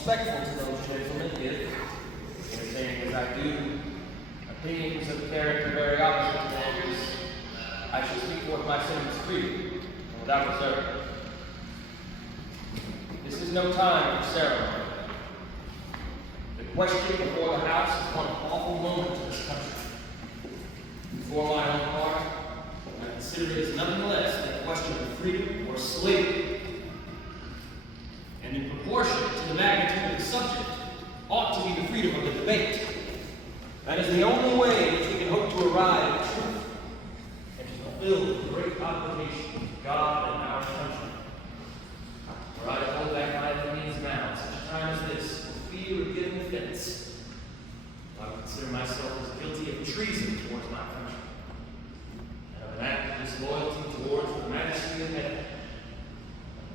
respectful to those gentlemen if, entertaining as I do, opinions of character very opposite to theirs, I shall speak forth my sentiments freely and without reserve. This is no time for ceremony. The question before the House is one awful moment to this country. For my own part, I consider it as nothing less than a question of freedom or slavery. And in proportion to the magnitude of the subject, ought to be the freedom of the debate. That is the only way in which we can hope to arrive at truth and to fulfill the great obligation of God and our country. Were I to hold back my enemy's mouth such a time as this, for fear of giving offense, I would consider myself as guilty of treason towards my country, and of an act of disloyalty towards the majesty of heaven,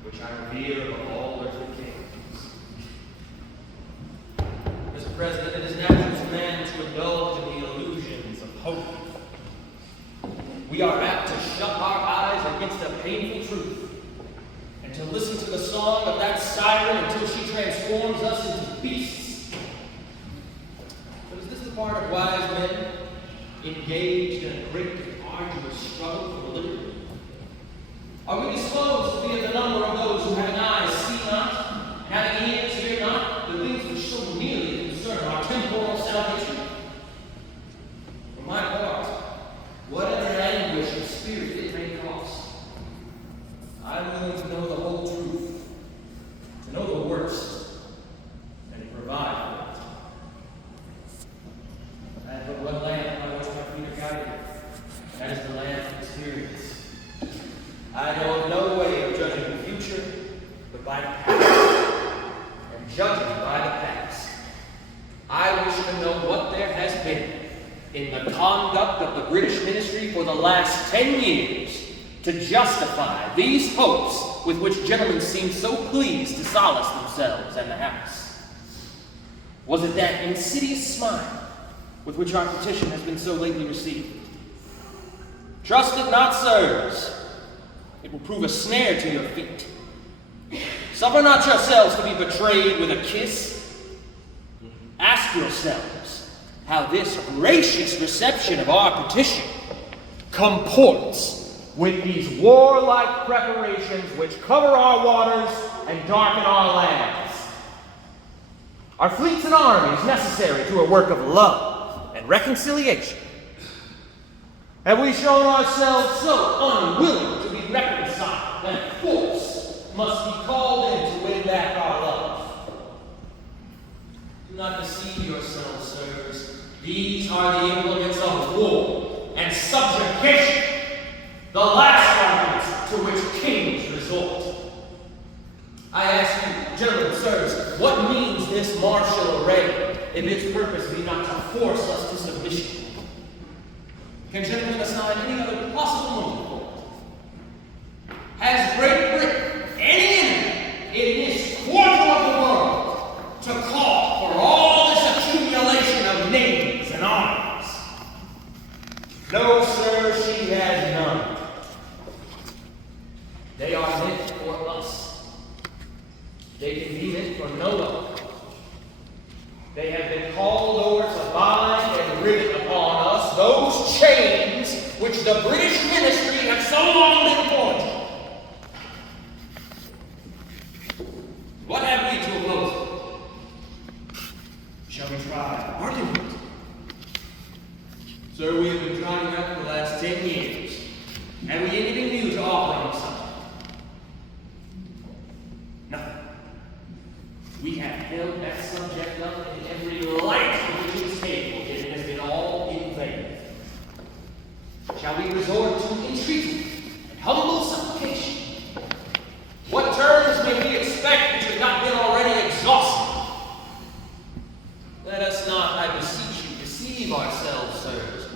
which I revere above all earthly kings. Mr. President, it is natural for man to indulge in the illusions of hope. We are apt to shut our eyes against a painful truth, and to listen to the song of that siren until she transforms us into beasts. But is this the part of wise men engaged in a great and arduous struggle for liberty? Are we disposed to be of the number of those who having eyes see not, and having ears hear not, the things which so nearly concern our temporal salvation? For my part, whatever anguish of spirit it may cost, I am willing to know the whole truth, to know the worst, and to provide for it. I have but one lamp by which my feet are guided, and that is the lamp of experience. I know of no way of judging the future but by the past. And judging by the past, I wish to know what there has been in the conduct of the British ministry for the last 10 years to justify these hopes with which gentlemen seem so pleased to solace themselves and the House. Was it that insidious smile with which our petition has been so lately received? Trust it not, sirs. It will prove a snare to your feet. Suffer not yourselves to be betrayed with a kiss. Ask yourselves how this gracious reception of our petition comports with these warlike preparations which cover our waters and darken our lands. Are fleets and armies necessary to a work of love and reconciliation? Have we shown ourselves so unwilling to be reconciled that force must be called in to win back our love? Do not deceive yourselves, sirs. These are the implements of war and subjugation, the last arguments to which kings resort. I ask you, gentlemen, sirs, what means this martial array if its purpose be not to force us to submission? Can gentlemen assign any other possible motive for it? Has Great Britain any enemy in this quarter of the world to call for all this accumulation of navies and armies? No, sir, she has none. They are meant for us. They can be meant for no other. They have been called over to bind and rivet upon us those chains which the British ministry have so long been forging. What have we to oppose it? Shall we try argument? Sir, we have been trying that for the last 10 years, and we anything new to offer on something? Nothing. We have held that subject up in every light in which it is capable, and it has been all in vain. Shall we resort to entreaty and humble supplication? What terms may we expect which have not been already exhausted? Let us not, I beseech you, deceive ourselves, sirs.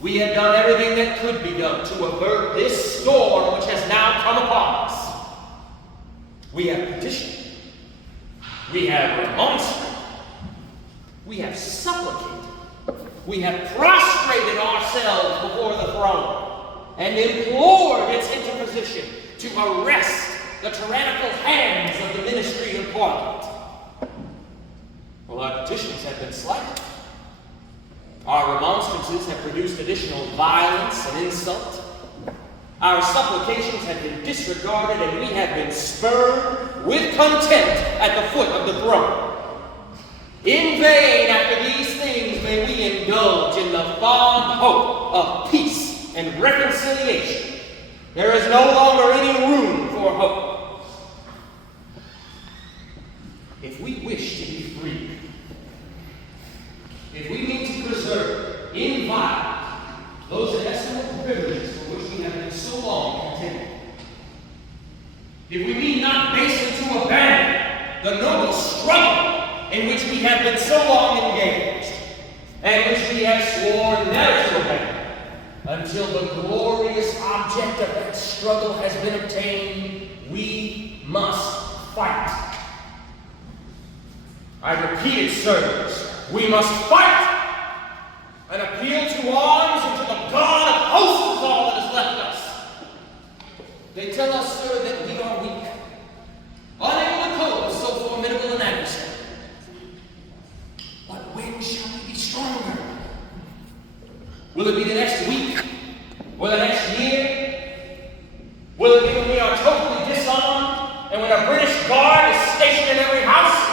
We have done everything that could be done to avert this storm which has now come upon us. We have petitioned. We have remonstrated. We have supplicated. We have prostrated ourselves before the throne and implored its interposition to arrest the tyrannical hands of the ministry and parliament. Well, our petitions have been slighted. Our remonstrances have produced additional violence and insult. Our supplications have been disregarded, and we have been spurned with contempt at the foot of the throne. In vain, after these things, may we indulge in the fond hope of peace and reconciliation. There is no longer any room for hope. If we wish to be free, if we need to preserve inviolate those inestimable privileges for which we have been so long contending, if we need not basely to abandon the noble struggle in which we have been so long engaged, and which we have sworn never to abandon, until the glorious object of that struggle has been obtained, we must fight. I repeat it, sirs, we must fight! An appeal to arms and to the God of hosts is all that has left us. They tell us, sir, that we are weak, unable to cope with so formidable an adversary. But when shall we be stronger? Will it be the next week? Or the next year? Will it be when we are totally disarmed and when a British guard is stationed in every house?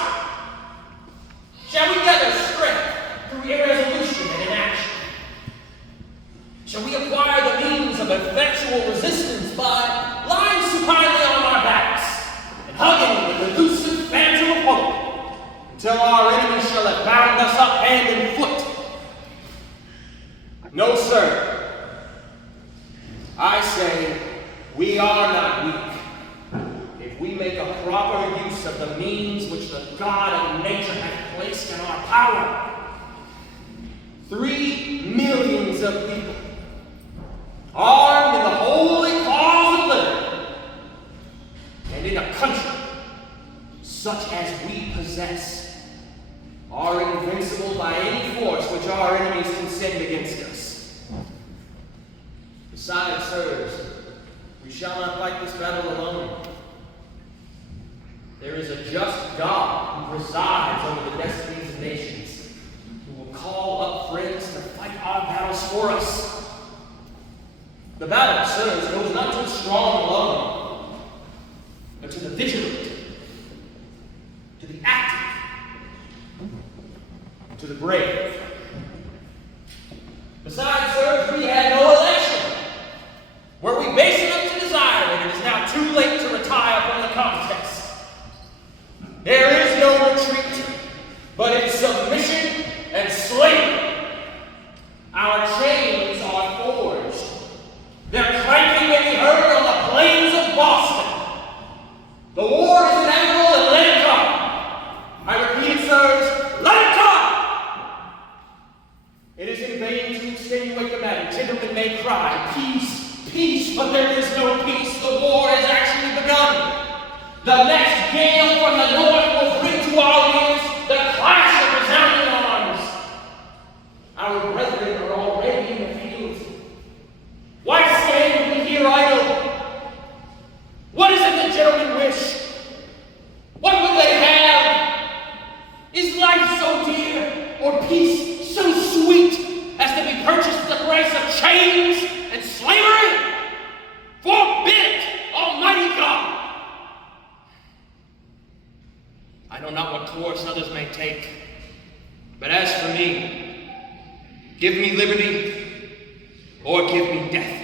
Shall we gather strength through irresolution and inaction? Shall we acquire the means of effectual resistance by lying supinely on our backs and hugging the elusive phantom of hope until our enemies shall have bound us up hand and foot? No, sir. I say we are not weak if we make a proper use of the means which the God of nature hath placed in our power. 3 millions of people, armed in the holy cause of liberty, and in a country such as we possess, are invincible by any force which our enemies can send against us. Besides, sirs, we shall not fight this battle alone. There is a just God who presides over the destinies of nations, who will call up friends to fight our battles for us. The battle, sirs, goes not to the strong alone, but to the vigilant, to the active, to the brave. Besides, sirs, we had no election. Were we base enough to desire it, it is now too late to retire from the contest. There is no retreat, but in submission and slavery. Our chains are forged. Their clanking may be heard on the plains of Boston. The war is inevitable, and let it come. I repeat, sirs, let it come! It is in vain to extenuate the matter. Gentlemen may cry, peace, peace, but there is no peace. The war has actually begun. The next gale from the north will bring to our ears the clash of resounding arms. Our brethren are already in the field. Why stand we here idle? What is it the gentlemen wish? What would they have? Is life so dear, or peace so sweet, as to be purchased at the price of chains and slavery? Forbid it, Almighty God! I know not what course others may take, but as for me, give me liberty or give me death.